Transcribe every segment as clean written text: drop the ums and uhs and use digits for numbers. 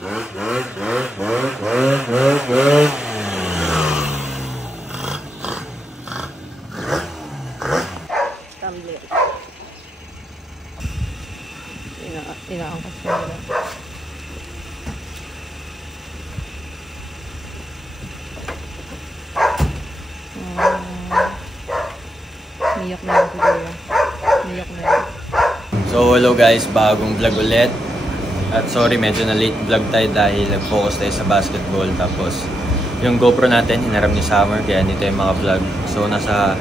Tumbler. Inaangkas mo nila. Niyak na yung siguro. Niyak na yun. So hello guys, bagong vlog ulit. At sorry, medyo na late vlog tayo dahil nag-focus tayo sa basketball. Tapos yung GoPro natin, hinaram ni Summer, kaya hindi tayo maka-vlog. So nasa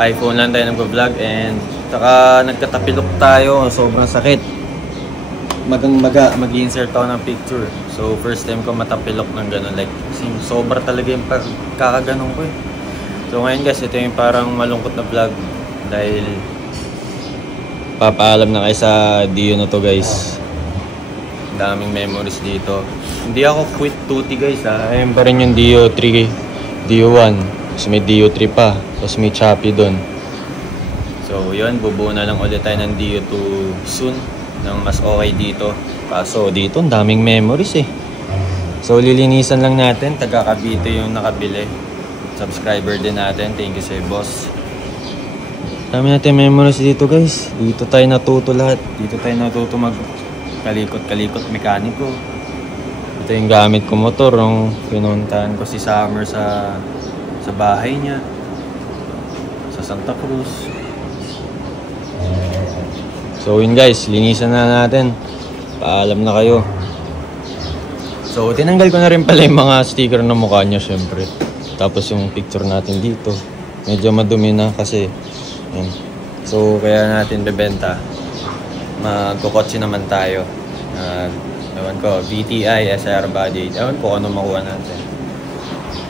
iPhone lang tayo nag-vlog and saka nagkatapilok tayo, sobrang sakit. Magang-maga, mag-insert ako ng picture. So first time ko matapilok ng gano'n, like sobra talaga yung pagkakaganon ko eh. So ngayon guys, ito yung parang malungkot na vlog dahil papaalam na kayo sa Dio na to guys. Daming memories dito. Hindi ako quit tuti guys ha. Ayun pa rin yung Dio 3, Dio 1. Tapos may Dio 3 pa. Tapos may Chappy dun. So yun, bubuo na lang ulit tayo ng Dio 2 soon. Nang mas okay dito. Kaso dito, ang daming memories eh. So lilinisan lang natin. Taga Cavite yung nakabili. Subscriber din natin. Thank you sa'yo boss. Dami natin memories dito guys. Dito tayo natuto lahat. Dito tayo natuto mag kalikot-kalikot mekaniko. Ito yung gamit ko motor nung pinuntahan ko si Summer sa bahay niya sa Santa Cruz. So yun guys, linisan na natin. Paalam na kayo. So tinanggal ko na rin pala yung mga sticker na mukha niya syempre. Tapos yung picture natin dito medyo madumi na kasi yun. So kaya natin bebenta. Magkukotse naman tayo. Ewan ko, VTI, SR body. Ewan ko ano makuha natin.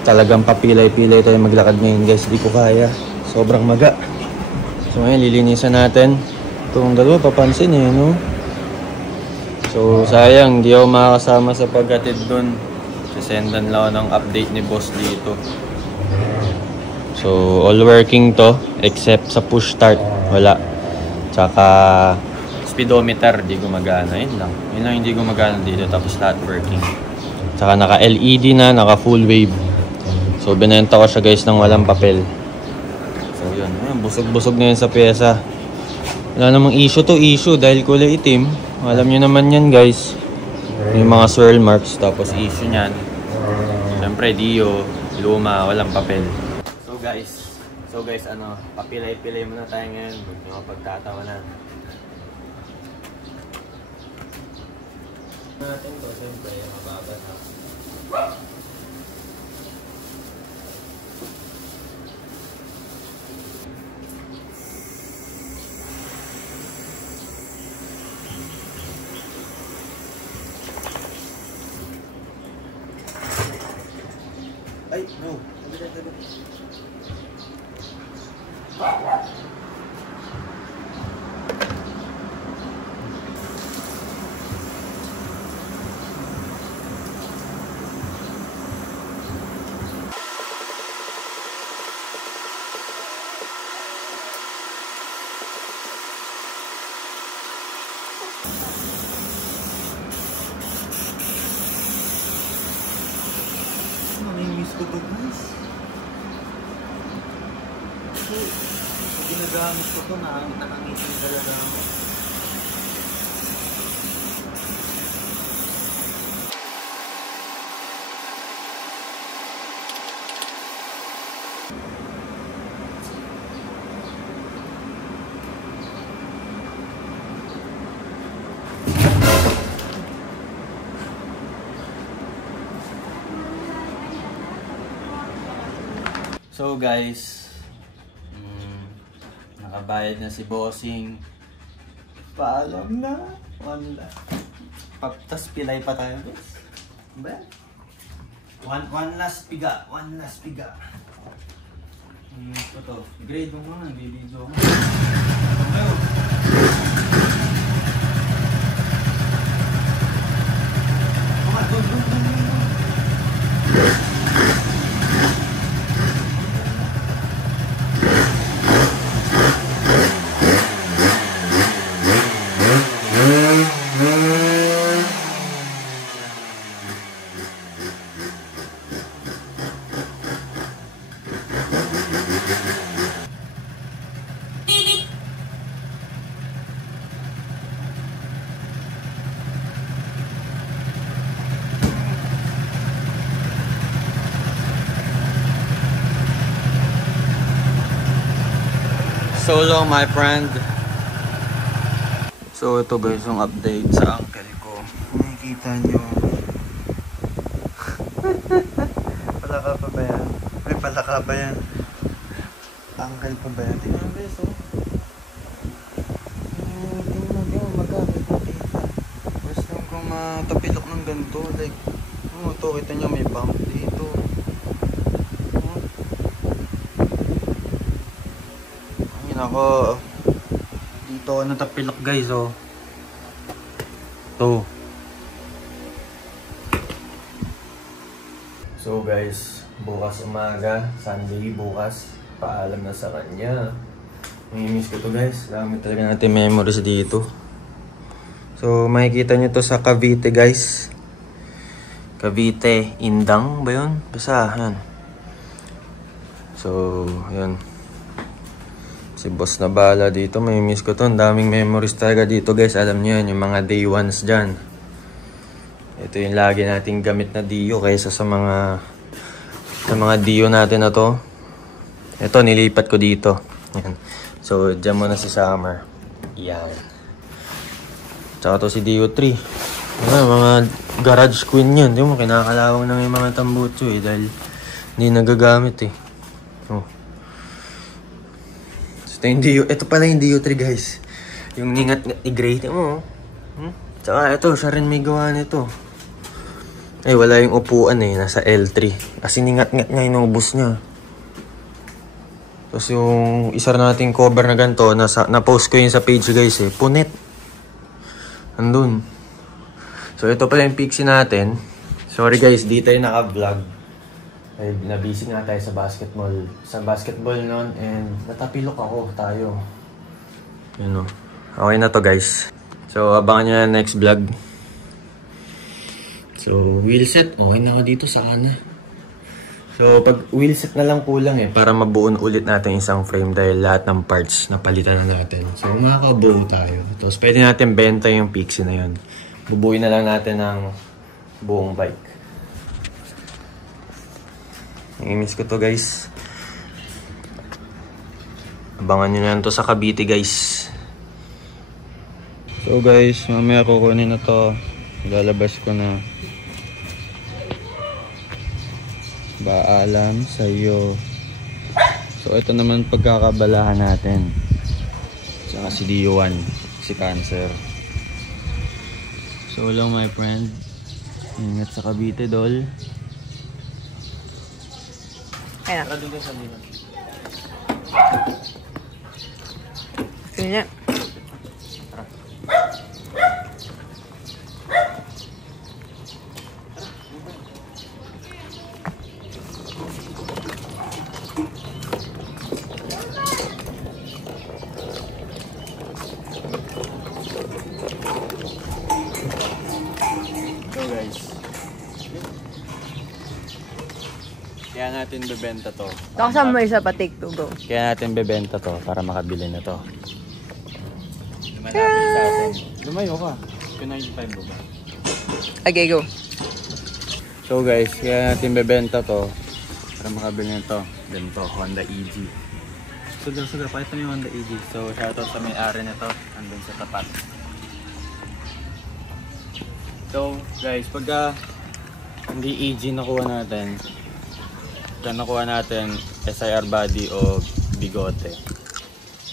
Talagang papilay-pilay tayo maglakad ngayon guys. Di ko kaya. Sobrang maga. So ngayon lilinisan natin. Itong dalawa papansin eh, no? So sayang, di ako makakasama sa paghatid dun. Sisendan lang ako ng update ni boss dito. So all working to except sa push start. Wala. Tsaka speedometer, di gumagana. Yun lang hindi gumagana dito. Tapos lahat working. Tsaka naka LED na, naka full wave. So binenta ko siya guys ng walang papel. So yun, busog-busog na yun sa pyesa. Wala namang issue to issue dahil kulay itim. Alam nyo naman yan guys. Yung mga swirl marks. Tapos issue nyan. Siyempre Dio, luma, walang papel. So guys, papilay-pilay muna tayo ngayon. Huwag nyo pagtatawanan. Natin to, siyempre, mababa na. Ay, no. Namimiss ko to guys. Kasi ginagamit ko to, nakangitin talaga ako. So guys, nakabayad na si Bossing. Paalam na. Wala. Tas pilay pa tayo guys. Ba? One last piga. One last piga. Ito to. Grade mo nga. Bibidyo mo. so long, my friend. So, ito guys, yung update sa uncle ko. Nakikita nyo. Palaka pa ba yan? May palaka ba yan? Uncle pa ba yan? Tingnan guys, oh. Tingnan magkakit makita. First time kong matapilok ng ganito. Like, ito, kita nyo may bump dito. Ako, dito ako natapilok guys, oh. Ito. So guys, bukas umaga, Sunday bukas, paalam na sa kanya. Namimiss ko to guys, dami talaga natin memories dito. So makikita nyo to sa Cavite guys. Cavite, Indang ba yun? Basta, yan. So, yan. Si boss na bala dito, may miss ko to. Ang daming memories talaga dito guys. Alam niyo yan, yung mga day ones dyan. Ito yung lagi nating gamit na Dio kaysa sa mga Dio natin na to. Ito, nilipat ko dito. Yan. So, dyan muna si Summer. Yan. Tsaka to si Dio 3. Mga garage queen yan. Di mo, kinakalawang na yung mga tambutso eh. Dahil hindi nagagamit eh. Oh. Ito pala yung Dio 3 guys. Yung ningat ni Gray. Mo. Tsaka ito, siya rin may gawa nito. Ay, wala yung upuan eh. Nasa L3. Kasi ningat-ngat nga yung bus niya. Tapos yung isa nating cover na ganito, na-post ko yun sa page guys eh. Punit. Andun. So ito pala yung pixie natin. Sorry guys, di tayo naka-vlog. Ay, nabisi nga tayo sa basketball. Sa basketball noon and natapilok ako tayo. Yun o. Okay na to guys. So abangan nyo na next vlog. So wheel set. Okay na ako dito sa kana. So pag wheel set na lang kulang eh. Para mabuon ulit natin isang frame dahil lahat ng parts napalitan na natin. So makakabuo tayo. Tapos pwede natin benta yung pixie na yun. Bubuin na lang natin ng buong bike. I-miss ko to guys. Abangan nyo na to sa Cavite guys. So guys, mamaya kukunin na to. Lalabas ko na. Paalam sa'yo. So ito naman pagkakabalahan natin. Saka si Dio 1, si Cancer. So long my friend. Ingat sa Cavite dol. Ayan. Kanya. So guys, kaya natin bebenta to. Nakasama mo isa pa, take two, go. Kaya natin bebenta to para makabili na to. Lumalapit sa atin. Lumayo ka. 295 ba? Okay, go. So guys, kaya natin bebenta to para makabili na to. Ganito, Honda EG. Suga, pakita mo yung Honda EG. So shoutout sa may-ari na to. Andun sa tapat. So guys, pagka hindi EG nakuha natin, nakuha natin SIR body o bigote,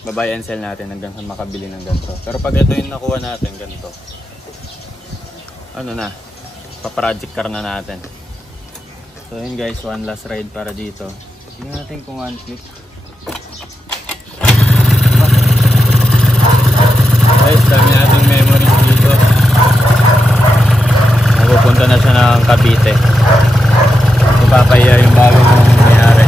babay and sell natin hanggang sa makabili ng ganito. Pero pag ito yung nakuha natin ganito, ano na, pa-project car na natin. So yun guys, one last ride para dito. Tingnan natin kung one click. Guys, dami nating memories dito. Napupunta na siya ng Cavite. Papaya yung bago mong nangyari.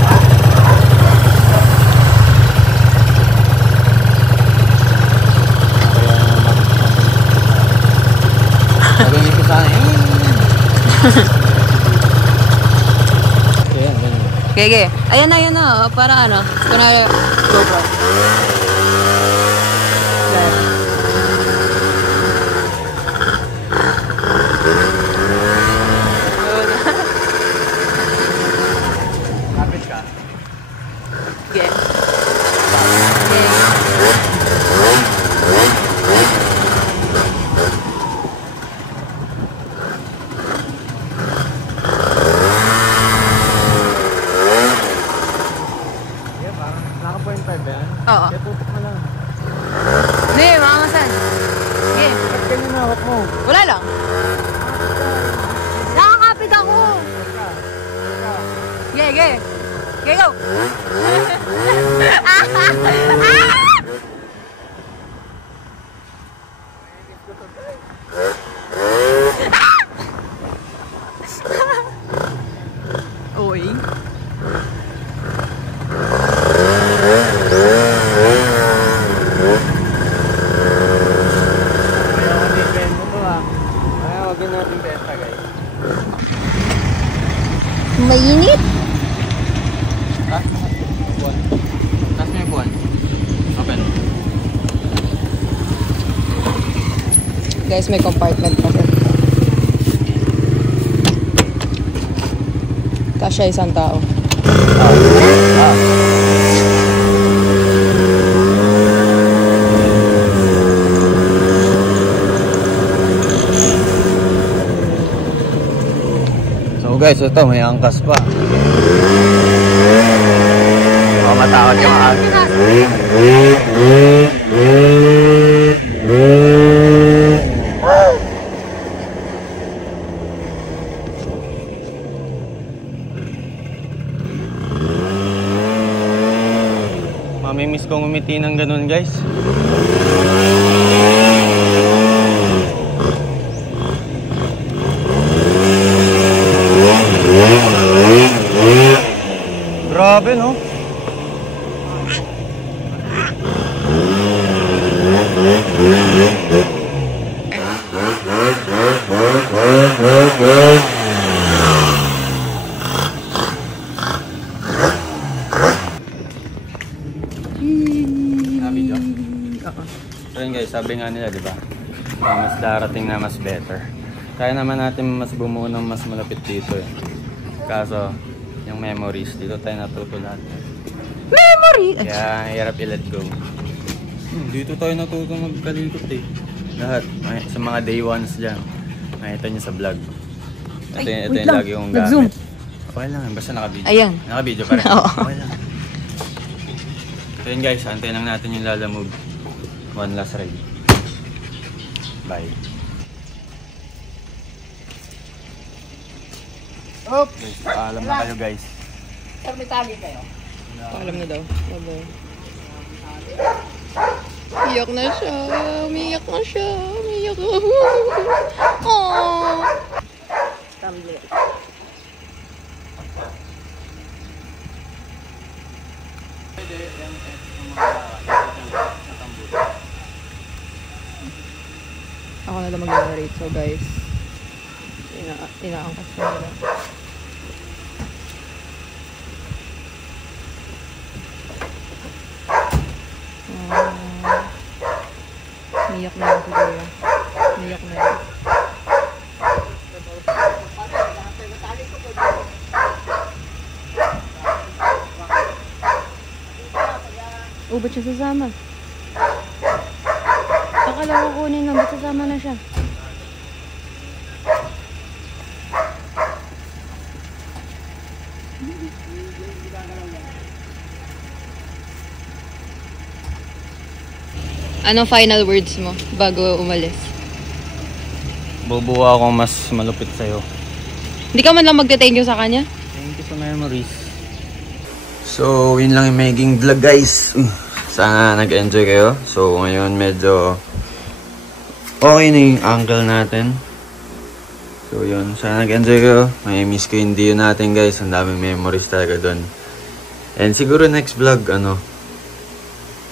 Nagaling ko sana Okay. Ayan na. Para ano, kunwari, GoPro. Lapit ka. Okay. Okay. Uy. Mainit. Ha? Buwan. Taas mo yung buwan. Open. Guys, may compartment pa siya. Kasya isang tao. So guys, ito may angkas pa. Baka matakot yung angkas. Mamimiss kong umiti ng ganun guys. Grabe, no? So yun guys, sabi nga nila, di ba? Mas darating na mas better. Kaya naman natin mas bumuo ng mas malapit dito eh. Kaso, yung memories, dito tayo natuto lahat. Memory! Kaya hirap i-let go. Dito tayo natuto magkalikot eh. Lahat. Sa mga day ones dyan. Makita nyo sa vlog. Ito yung lagi kong gamit. Okay lang, basta nakabideo. Ayan. Nakabideo pa rin. Okay lang. So yun guys, antayin lang natin yung Lalamove. One last ride. Bye. Op! Guys, paalam na kayo guys. Sir, may tagi kayo. Paalam na daw. Bye-bye. Iyak na siya. Umiyak na siya. Umiyak na. Aww. Tumbler. Ako na lang mag-generate. So guys, inaangkas na nila. Umiyak na lang si Kuya. Umiyak na yan. Oh, ba't siya sasama? Akala ko kunin lang, ba't sasama na siya? Anong final words mo bago umalis? Bubuo ako mas malupit sa'yo. Hindi ka man lang magte-thank you sa kanya? Thank you sa memories. So, yun lang yung making vlog guys. Sana nag-enjoy kayo. So, ngayon medyo okay na yung angle natin. So, yun. Sana nag-enjoy kayo. May miss ko yung Dio natin guys. Ang daming memories talaga doon. And siguro next vlog,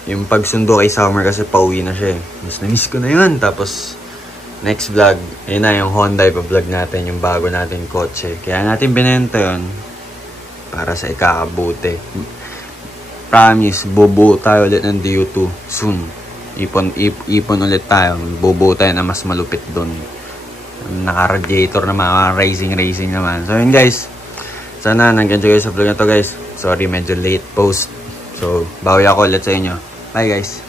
yung pagsundo kay Summer kasi pauwi na siya eh. Mas na-miss ko na yun. Tapos, next vlog, yun na yung Honda ipa-vlog natin, yung bago natin kotse. Kaya natin binenta yun para sa ikakabuti. Promise, bubuo tayo ulit ng Dio2 soon. Ipon ulit tayo. Bubuo tayo na mas malupit doon. Naka-radiator naman, mga racing naman. So yun guys, sana nag-enjoy kayo sa vlog na to guys. Sorry, medyo late post. So, bawi ako ulit sa inyo. Bye guys.